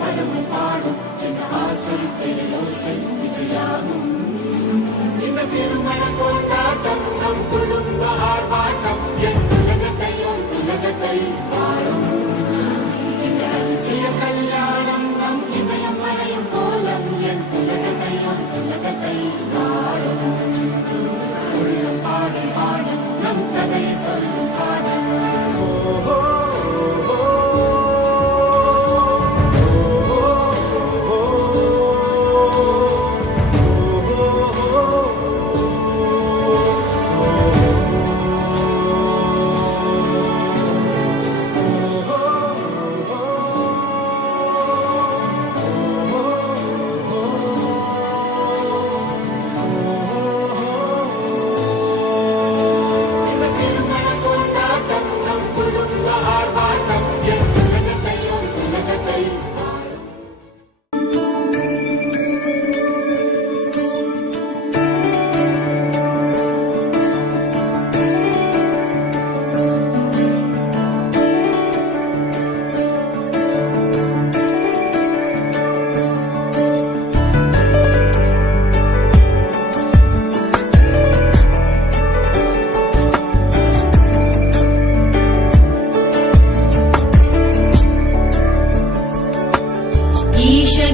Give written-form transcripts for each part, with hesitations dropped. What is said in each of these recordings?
பரவும் பாடும் என்ற ஆசை பேரோசை இசையாகும். இந்த திருமண கொண்டாட்டம் நம் குடும்ப ஆர்ப்பாட்டம் என் உலகத்தை வாழும். இந்த அதிசய கல்யாணம் நம் இதயம் மறையும் கோலம் என் உலகத்தை வாழும். உள்ள பாடும் பாடும் நம் கதை சொல்லும் காதல்.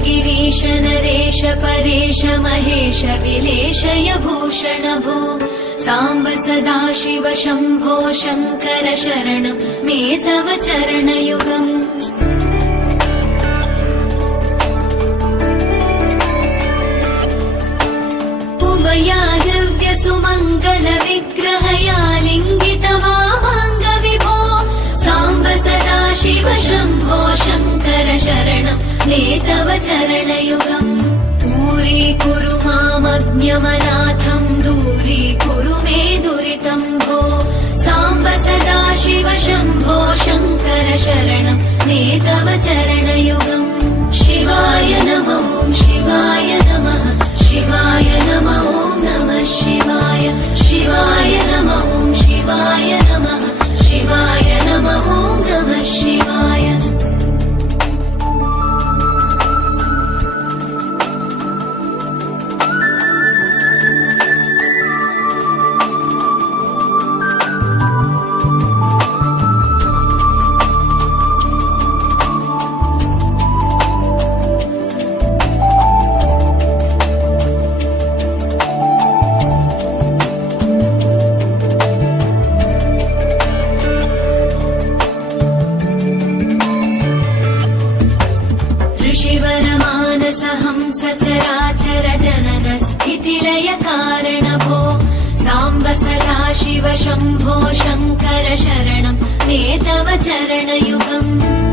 गिरीश नरेश परेश महेश विलेशय भूषण भो साम्ब सदाशिव शम्भो शङ्कर शरणं मे तव चरणयुगम्. उमया दिव्य सुमङ्गल विग्रहया लिङ्गित वामाङ्ग विभो साम्ब सदाशिव शम्भो शङ्कर शरणं मे तव चरणयुगम्. दूरीकुरु मामज्ञमनाथं दूरीकुरु मे दुरितं भो साम्ब सदाशिव शम्भो शङ्कर शरणं मे तव चरणयुगम्. शिवाय नमो शिवाय नमः शिवाय नमो नमः शिवाय शिवाय नमो शिवाय नमः शिवाय नमो नमः शिवाय. सचराचर जनन स्थितिलय कारण भो साम्ब सदाशिव शम्भो शङ्कर शरणं मे तव चरणयुगम्.